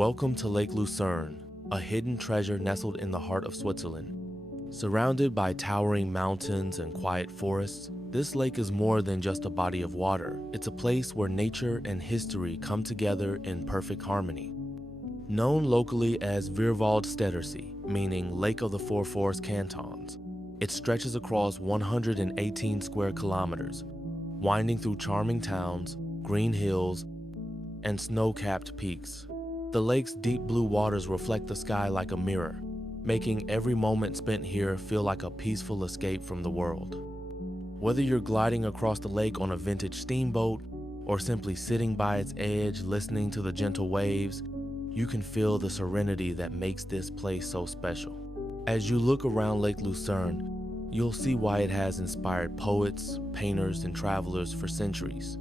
Welcome to Lake Lucerne, a hidden treasure nestled in the heart of Switzerland. Surrounded by towering mountains and quiet forests, this lake is more than just a body of water. It's a place where nature and history come together in perfect harmony. Known locally as Vierwaldstättersee, meaning Lake of the Four Forest Cantons, it stretches across 118 square kilometers, winding through charming towns, green hills, and snow-capped peaks. The lake's deep blue waters reflect the sky like a mirror, making every moment spent here feel like a peaceful escape from the world. Whether you're gliding across the lake on a vintage steamboat or simply sitting by its edge listening to the gentle waves, you can feel the serenity that makes this place so special. As you look around Lake Lucerne, you'll see why it has inspired poets, painters, and travelers for centuries.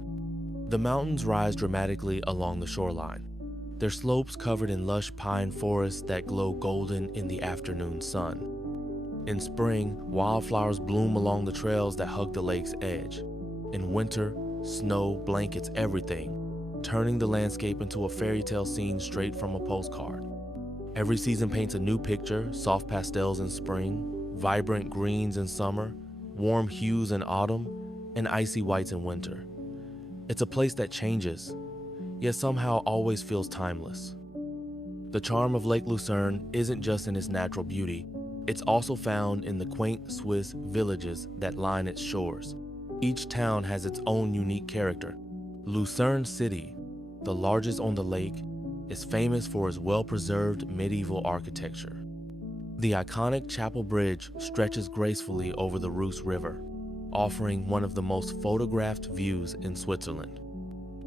The mountains rise dramatically along the shoreline, their slopes covered in lush pine forests that glow golden in the afternoon sun. In spring, wildflowers bloom along the trails that hug the lake's edge. In winter, snow blankets everything, turning the landscape into a fairy tale scene straight from a postcard. Every season paints a new picture: soft pastels in spring, vibrant greens in summer, warm hues in autumn, and icy whites in winter. It's a place that changes, yet somehow always feels timeless. The charm of Lake Lucerne isn't just in its natural beauty, it's also found in the quaint Swiss villages that line its shores. Each town has its own unique character. Lucerne City, the largest on the lake, is famous for its well-preserved medieval architecture. The iconic Chapel Bridge stretches gracefully over the Reuss River, offering one of the most photographed views in Switzerland.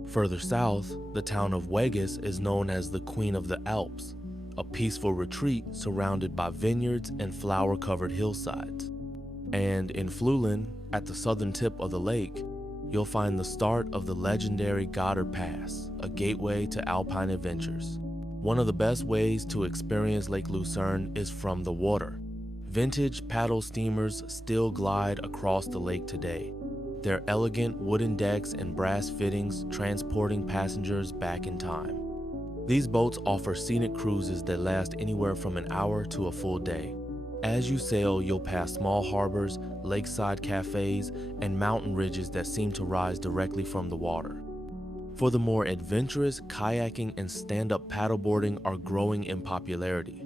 Further south, the town of Weggis is known as the Queen of the Alps, a peaceful retreat surrounded by vineyards and flower-covered hillsides. And in Flüelen, at the southern tip of the lake, you'll find the start of the legendary Goddard Pass, a gateway to alpine adventures. One of the best ways to experience Lake Lucerne is from the water. Vintage paddle steamers still glide across the lake today, their elegant wooden decks and brass fittings transporting passengers back in time. These boats offer scenic cruises that last anywhere from an hour to a full day. As you sail, you'll pass small harbors, lakeside cafes, and mountain ridges that seem to rise directly from the water. For the more adventurous, kayaking and stand-up paddleboarding are growing in popularity.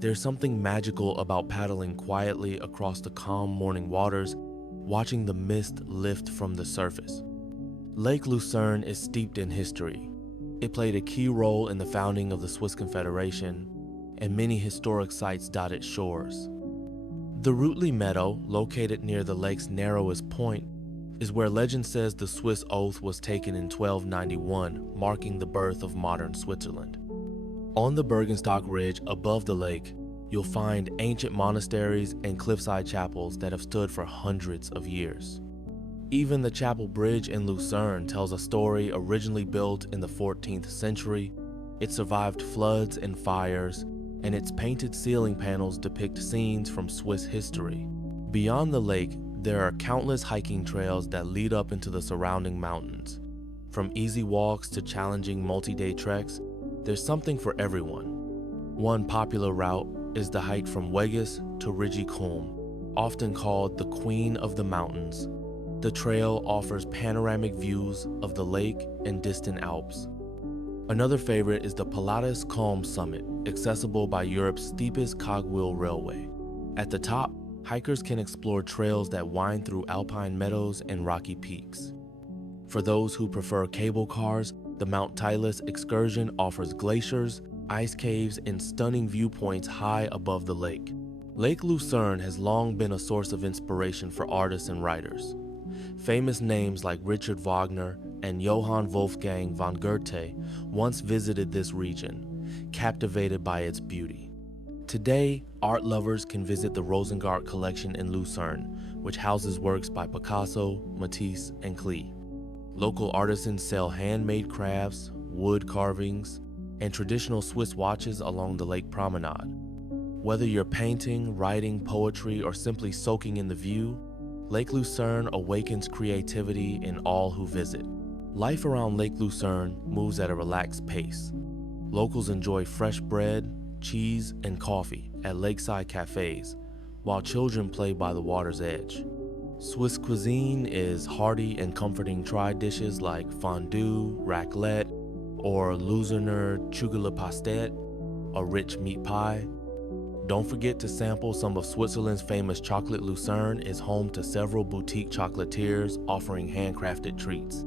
There's something magical about paddling quietly across the calm morning waters, watching the mist lift from the surface. Lake Lucerne is steeped in history. It played a key role in the founding of the Swiss Confederation, and many historic sites dot its shores. The Rütli Meadow, located near the lake's narrowest point, is where legend says the Swiss oath was taken in 1291, marking the birth of modern Switzerland. On the Bergenstock Ridge above the lake, you'll find ancient monasteries and cliffside chapels that have stood for hundreds of years. Even the Chapel Bridge in Lucerne tells a story originally built in the 14th century. It survived floods and fires, and its painted ceiling panels depict scenes from Swiss history. Beyond the lake, there are countless hiking trails that lead up into the surrounding mountains. From easy walks to challenging multi-day treks, there's something for everyone. One popular route is the hike from Weggis to Rigi-Kulm, often called the Queen of the Mountains. The trail offers panoramic views of the lake and distant Alps. Another favorite is the Pilatus Kulm summit, accessible by Europe's steepest cogwheel railway. At the top, hikers can explore trails that wind through alpine meadows and rocky peaks. For those who prefer cable cars, the Mount Titlis excursion offers glaciers, ice caves, and stunning viewpoints high above the lake. Lake Lucerne has long been a source of inspiration for artists and writers. Famous names like Richard Wagner and Johann Wolfgang von Goethe once visited this region, captivated by its beauty. Today, art lovers can visit the Rosengart collection in Lucerne, which houses works by Picasso, Matisse, and Klee. Local artisans sell handmade crafts, wood carvings, and traditional Swiss watches along the lake promenade. Whether you're painting, writing, poetry, or simply soaking in the view, Lake Lucerne awakens creativity in all who visit. Life around Lake Lucerne moves at a relaxed pace. Locals enjoy fresh bread, cheese, and coffee at lakeside cafes, while children play by the water's edge. Swiss cuisine is hearty and comforting tried dishes like fondue, raclette, or Lucerne pastet, a rich meat pie. Don't forget to sample some of Switzerland's famous chocolate. Lucerne is home to several boutique chocolatiers offering handcrafted treats.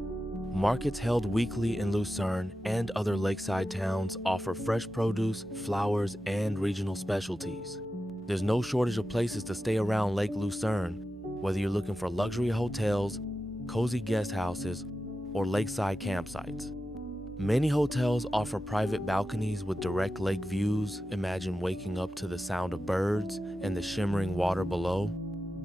Markets held weekly in Lucerne and other lakeside towns offer fresh produce, flowers, and regional specialties. There's no shortage of places to stay around Lake Lucerne, whether you're looking for luxury hotels, cozy guest houses, or lakeside campsites. Many hotels offer private balconies with direct lake views. Imagine waking up to the sound of birds and the shimmering water below.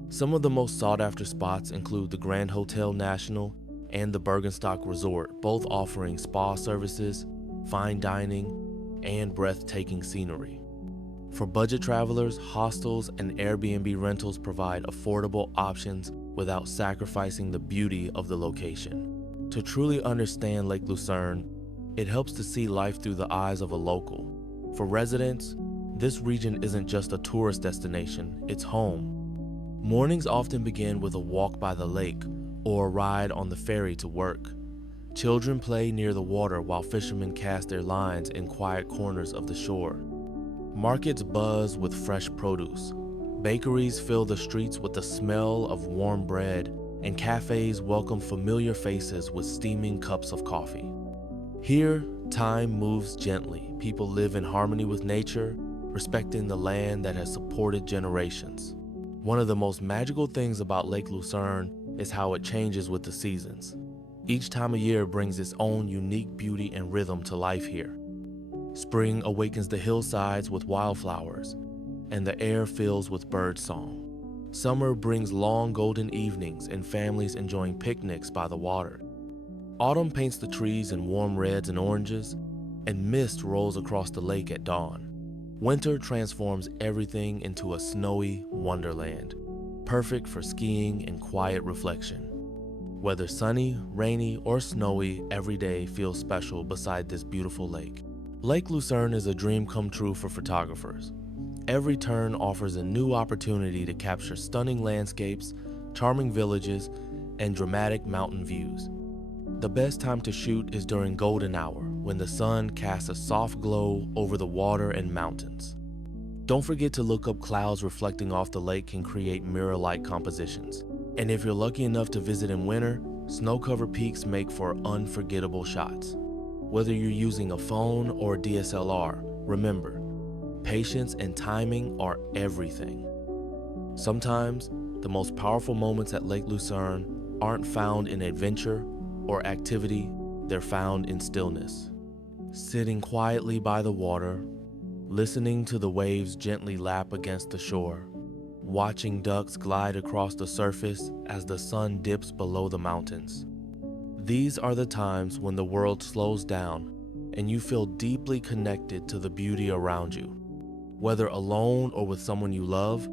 Some of the most sought-after spots include the Grand Hotel National and the Bergenstock Resort, both offering spa services, fine dining, and breathtaking scenery. For budget travelers, hostels and Airbnb rentals provide affordable options without sacrificing the beauty of the location. To truly understand Lake Lucerne, it helps to see life through the eyes of a local. For residents, this region isn't just a tourist destination, it's home. Mornings often begin with a walk by the lake or a ride on the ferry to work. Children play near the water while fishermen cast their lines in quiet corners of the shore. Markets buzz with fresh produce. Bakeries fill the streets with the smell of warm bread, and cafes welcome familiar faces with steaming cups of coffee. Here, time moves gently. People live in harmony with nature, respecting the land that has supported generations. One of the most magical things about Lake Lucerne is how it changes with the seasons. Each time of year brings its own unique beauty and rhythm to life here. Spring awakens the hillsides with wildflowers, and the air fills with birdsong. Summer brings long golden evenings and families enjoying picnics by the water. Autumn paints the trees in warm reds and oranges, and mist rolls across the lake at dawn. Winter transforms everything into a snowy wonderland, perfect for skiing and quiet reflection. Whether sunny, rainy, or snowy, every day feels special beside this beautiful lake. Lake Lucerne is a dream come true for photographers. Every turn offers a new opportunity to capture stunning landscapes, charming villages, and dramatic mountain views. The best time to shoot is during golden hour, when the sun casts a soft glow over the water and mountains. Don't forget to look up clouds reflecting off the lake can create mirror-like compositions. And if you're lucky enough to visit in winter, snow-covered peaks make for unforgettable shots. Whether you're using a phone or a DSLR, remember, patience and timing are everything. Sometimes, the most powerful moments at Lake Lucerne aren't found in adventure or activity, they're found in stillness. Sitting quietly by the water, listening to the waves gently lap against the shore, watching ducks glide across the surface as the sun dips below the mountains. These are the times when the world slows down and you feel deeply connected to the beauty around you. Whether alone or with someone you love,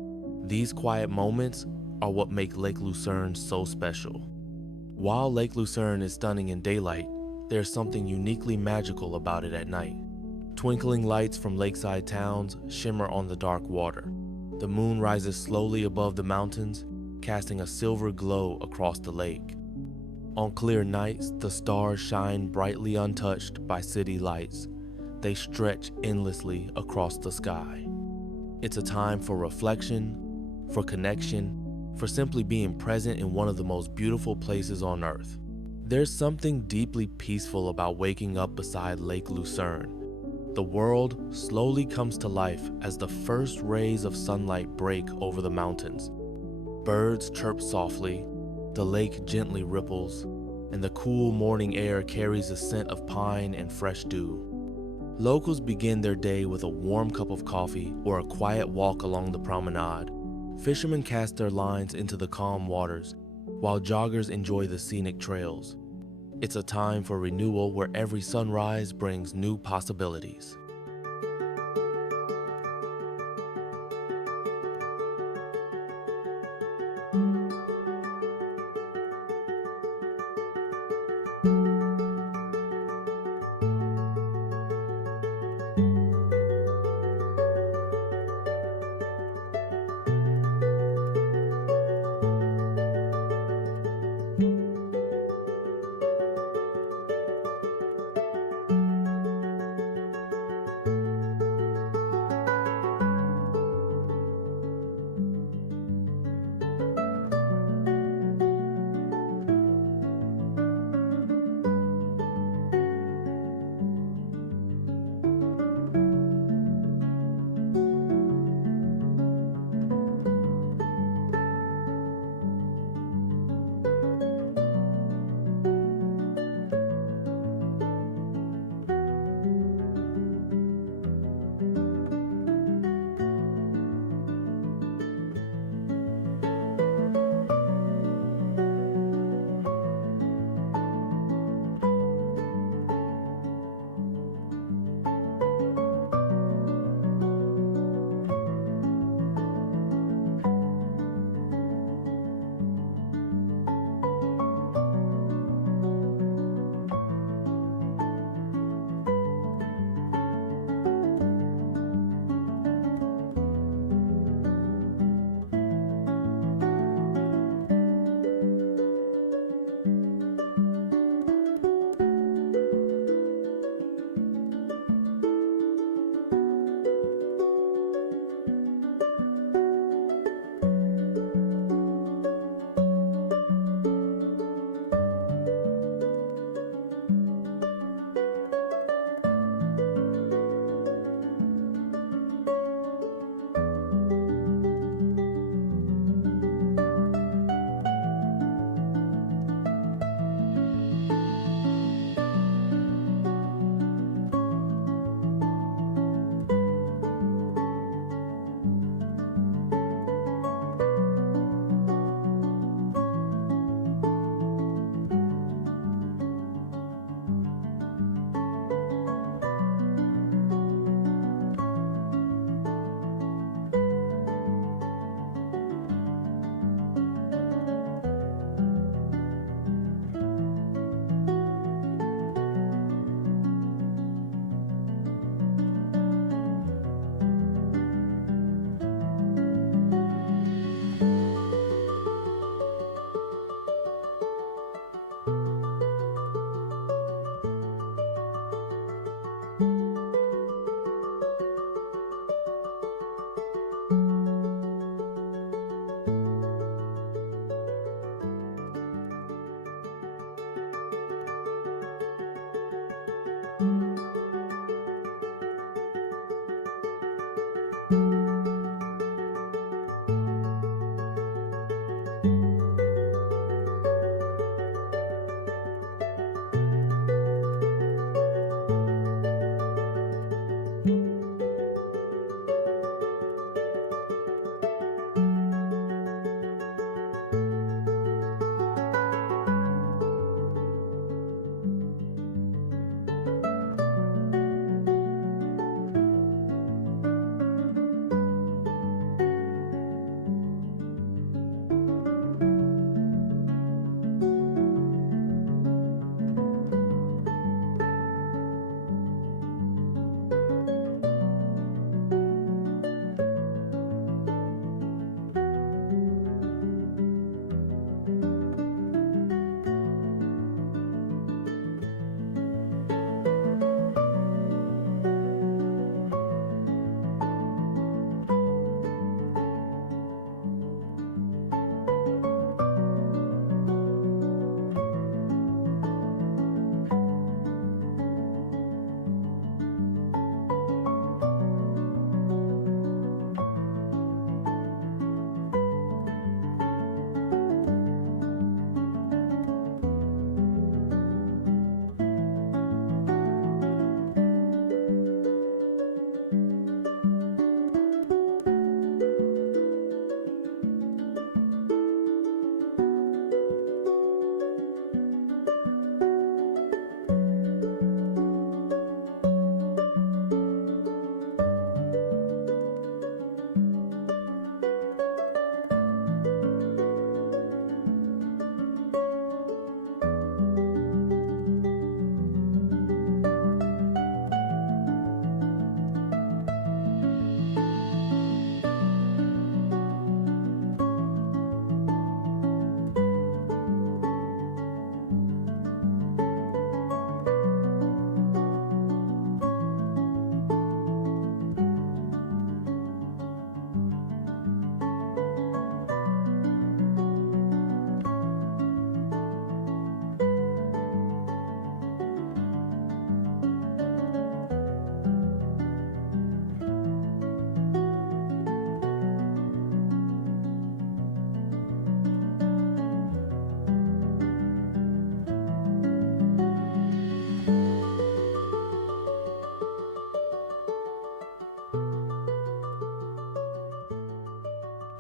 these quiet moments are what make Lake Lucerne so special. While Lake Lucerne is stunning in daylight, there's something uniquely magical about it at night. Twinkling lights from lakeside towns shimmer on the dark water. The moon rises slowly above the mountains, casting a silver glow across the lake. On clear nights, the stars shine brightly untouched by city lights. They stretch endlessly across the sky. It's a time for reflection, for connection, for simply being present in one of the most beautiful places on earth. There's something deeply peaceful about waking up beside Lake Lucerne. The world slowly comes to life as the first rays of sunlight break over the mountains. Birds chirp softly, the lake gently ripples, and the cool morning air carries a scent of pine and fresh dew. Locals begin their day with a warm cup of coffee or a quiet walk along the promenade. Fishermen cast their lines into the calm waters, while joggers enjoy the scenic trails. It's a time for renewal where every sunrise brings new possibilities.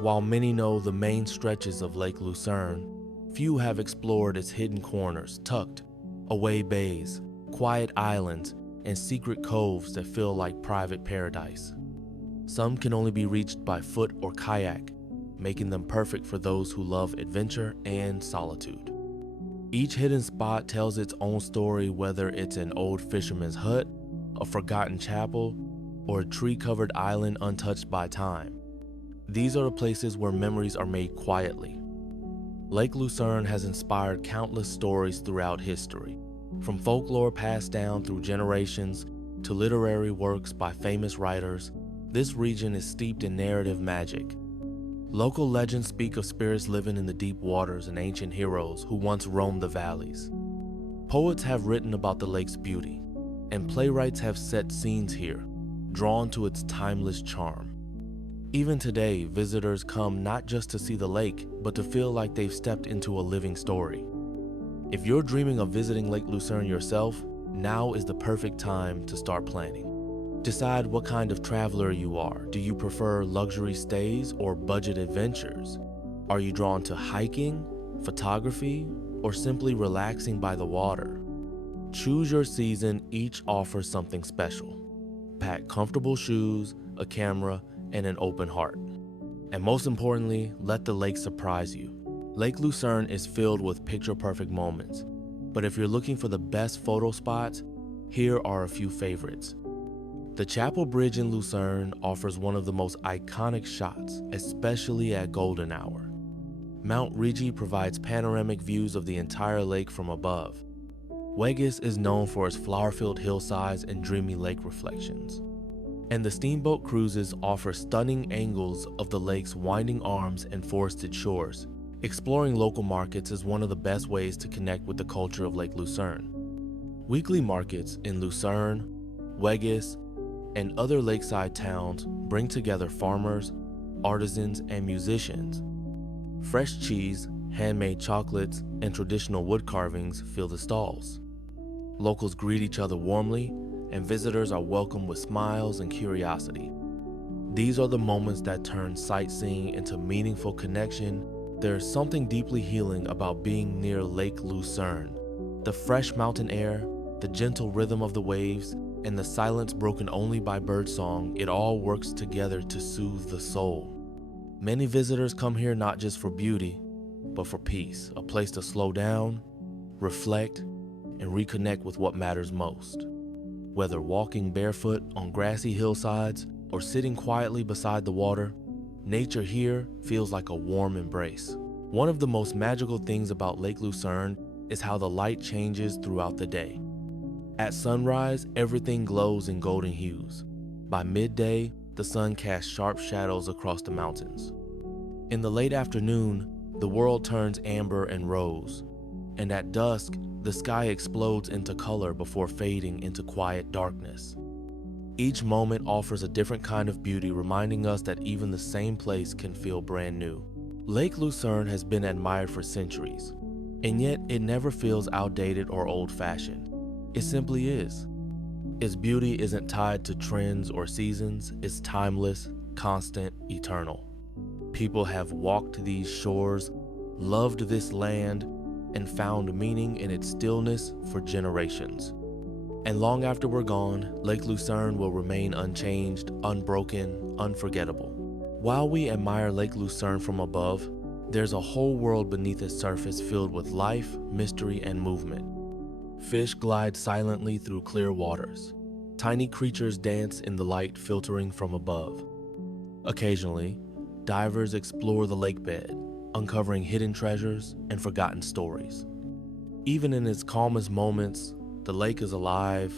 While many know the main stretches of Lake Lucerne, few have explored its hidden corners, tucked away bays, quiet islands, and secret coves that feel like private paradise. Some can only be reached by foot or kayak, making them perfect for those who love adventure and solitude. Each hidden spot tells its own story, whether it's an old fisherman's hut, a forgotten chapel, or a tree-covered island untouched by time. These are the places where memories are made quietly. Lake Lucerne has inspired countless stories throughout history, from folklore passed down through generations to literary works by famous writers. This region is steeped in narrative magic. Local legends speak of spirits living in the deep waters and ancient heroes who once roamed the valleys. Poets have written about the lake's beauty, and playwrights have set scenes here, drawn to its timeless charm. Even today, visitors come not just to see the lake, but to feel like they've stepped into a living story. If you're dreaming of visiting Lake Lucerne yourself, now is the perfect time to start planning. Decide what kind of traveler you are. Do you prefer luxury stays or budget adventures? Are you drawn to hiking, photography, or simply relaxing by the water? Choose your season, each offers something special. Pack comfortable shoes, a camera, and an open heart. And most importantly, let the lake surprise you. Lake Lucerne is filled with picture-perfect moments, but if you're looking for the best photo spots, here are a few favorites. The Chapel Bridge in Lucerne offers one of the most iconic shots, especially at golden hour. Mount Rigi provides panoramic views of the entire lake from above. Weggis is known for its flower-filled hillsides and dreamy lake reflections. And the steamboat cruises offer stunning angles of the lake's winding arms and forested shores. Exploring local markets is one of the best ways to connect with the culture of Lake Lucerne. Weekly markets in Lucerne, Weggis, and other lakeside towns bring together farmers, artisans, and musicians. Fresh cheese, handmade chocolates, and traditional wood carvings fill the stalls. Locals greet each other warmly, and visitors are welcomed with smiles and curiosity. These are the moments that turn sightseeing into meaningful connection. There is something deeply healing about being near Lake Lucerne. The fresh mountain air, the gentle rhythm of the waves, and the silence broken only by birdsong, it all works together to soothe the soul. Many visitors come here not just for beauty, but for peace, a place to slow down, reflect, and reconnect with what matters most. Whether walking barefoot on grassy hillsides or sitting quietly beside the water, nature here feels like a warm embrace. One of the most magical things about Lake Lucerne is how the light changes throughout the day. At sunrise, everything glows in golden hues. By midday, the sun casts sharp shadows across the mountains. In the late afternoon, the world turns amber and rose, and at dusk, the sky explodes into color before fading into quiet darkness. Each moment offers a different kind of beauty, reminding us that even the same place can feel brand new. Lake Lucerne has been admired for centuries, and yet it never feels outdated or old-fashioned. It simply is. Its beauty isn't tied to trends or seasons, it's timeless, constant, eternal. People have walked these shores, loved this land, and found meaning in its stillness for generations. And long after we're gone, Lake Lucerne will remain unchanged, unbroken, unforgettable. While we admire Lake Lucerne from above, there's a whole world beneath its surface filled with life, mystery, and movement. Fish glide silently through clear waters. Tiny creatures dance in the light filtering from above. Occasionally, divers explore the lake bed, uncovering hidden treasures and forgotten stories. Even in its calmest moments, the lake is alive,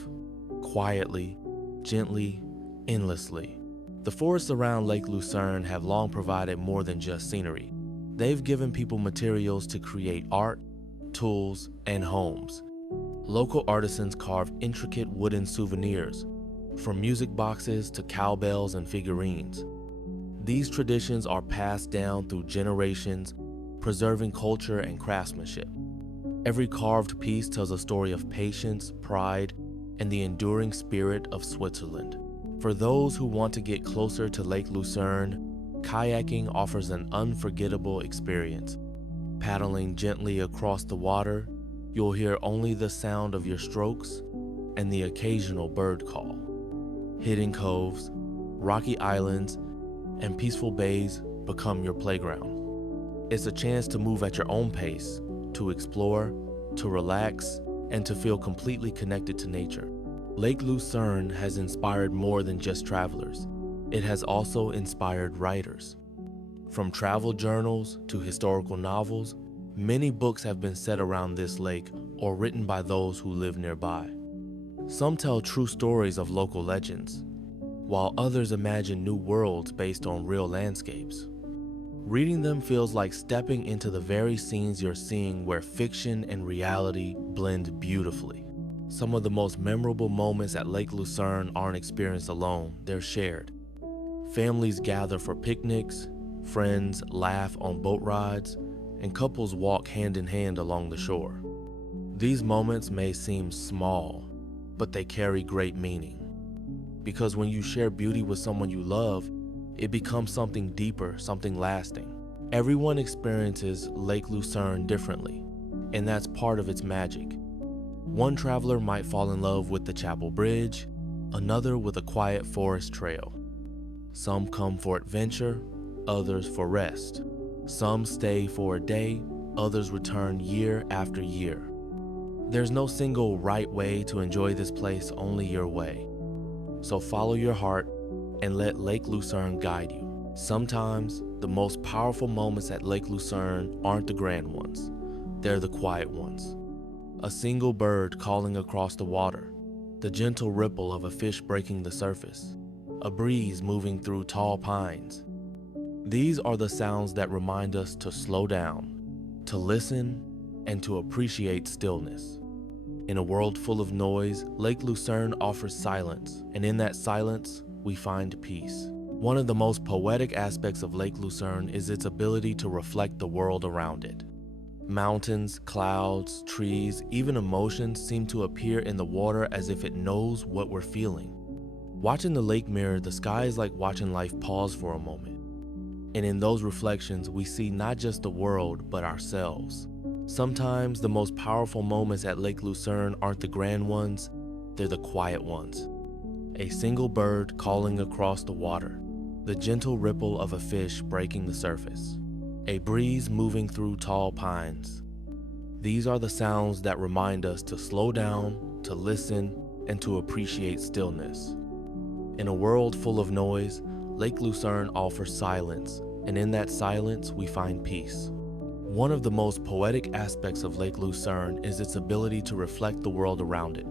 quietly, gently, endlessly. The forests around Lake Lucerne have long provided more than just scenery. They've given people materials to create art, tools, and homes. Local artisans carve intricate wooden souvenirs, from music boxes to cowbells and figurines. These traditions are passed down through generations, preserving culture and craftsmanship. Every carved piece tells a story of patience, pride, and the enduring spirit of Switzerland. For those who want to get closer to Lake Lucerne, kayaking offers an unforgettable experience. Paddling gently across the water, you'll hear only the sound of your strokes and the occasional bird call. Hidden coves, rocky islands, and peaceful bays become your playground. It's a chance to move at your own pace, to explore, to relax, and to feel completely connected to nature. Lake Lucerne has inspired more than just travelers. It has also inspired writers. From travel journals to historical novels, many books have been set around this lake or written by those who live nearby. Some tell true stories of local legends, while others imagine new worlds based on real landscapes. Reading them feels like stepping into the very scenes you're seeing, where fiction and reality blend beautifully. Some of the most memorable moments at Lake Lucerne aren't experienced alone, they're shared. Families gather for picnics, friends laugh on boat rides, and couples walk hand in hand along the shore. These moments may seem small, but they carry great meaning. Because when you share beauty with someone you love, it becomes something deeper, something lasting. Everyone experiences Lake Lucerne differently, and that's part of its magic. One traveler might fall in love with the Chapel Bridge, another with a quiet forest trail. Some come for adventure, others for rest. Some stay for a day, others return year after year. There's no single right way to enjoy this place, only your way. So follow your heart and let Lake Lucerne guide you. Sometimes the most powerful moments at Lake Lucerne aren't the grand ones, they're the quiet ones. A single bird calling across the water, the gentle ripple of a fish breaking the surface, a breeze moving through tall pines. These are the sounds that remind us to slow down, to listen, and to appreciate stillness. In a world full of noise, Lake Lucerne offers silence, and in that silence, we find peace. One of the most poetic aspects of Lake Lucerne is its ability to reflect the world around it. Mountains, clouds, trees, even emotions seem to appear in the water as if it knows what we're feeling. Watching the lake mirror, the sky is like watching life pause for a moment. And in those reflections, we see not just the world, but ourselves. Sometimes the most powerful moments at Lake Lucerne aren't the grand ones, they're the quiet ones. A single bird calling across the water, the gentle ripple of a fish breaking the surface, a breeze moving through tall pines. These are the sounds that remind us to slow down, to listen, and to appreciate stillness. In a world full of noise, Lake Lucerne offers silence, and in that silence we find peace. One of the most poetic aspects of Lake Lucerne is its ability to reflect the world around it.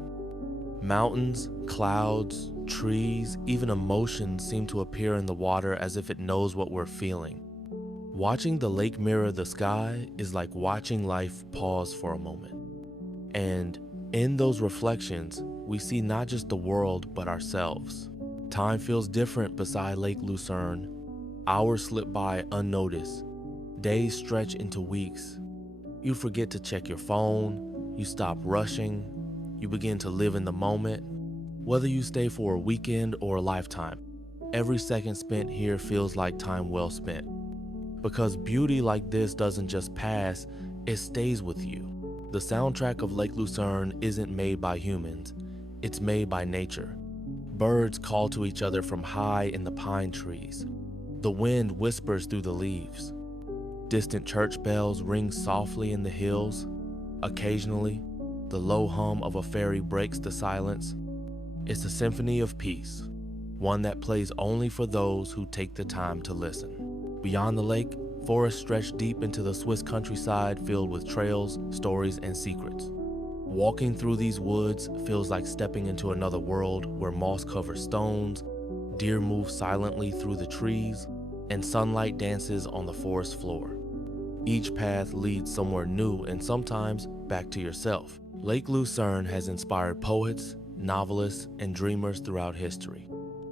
Mountains, clouds, trees, even emotions seem to appear in the water as if it knows what we're feeling. Watching the lake mirror the sky is like watching life pause for a moment. And in those reflections, we see not just the world, but ourselves. Time feels different beside Lake Lucerne. Hours slip by unnoticed. Days stretch into weeks. You forget to check your phone. You stop rushing. You begin to live in the moment. Whether you stay for a weekend or a lifetime, every second spent here feels like time well spent. Because beauty like this doesn't just pass, it stays with you. The soundtrack of Lake Lucerne isn't made by humans, it's made by nature. Birds call to each other from high in the pine trees. The wind whispers through the leaves. Distant church bells ring softly in the hills. Occasionally, the low hum of a ferry breaks the silence. It's a symphony of peace, one that plays only for those who take the time to listen. Beyond the lake, forests stretch deep into the Swiss countryside filled with trails, stories, and secrets. Walking through these woods feels like stepping into another world where moss covers stones, deer move silently through the trees, and sunlight dances on the forest floor. Each path leads somewhere new and sometimes back to yourself. Lake Lucerne has inspired poets, novelists, and dreamers throughout history.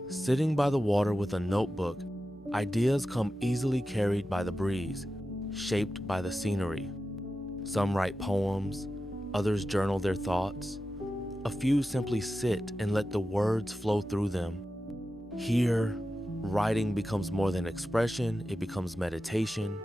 Sitting by the water with a notebook, ideas come easily carried by the breeze, shaped by the scenery. Some write poems, others journal their thoughts. A few simply sit and let the words flow through them. Here, Writing becomes more than expression, it becomes meditation.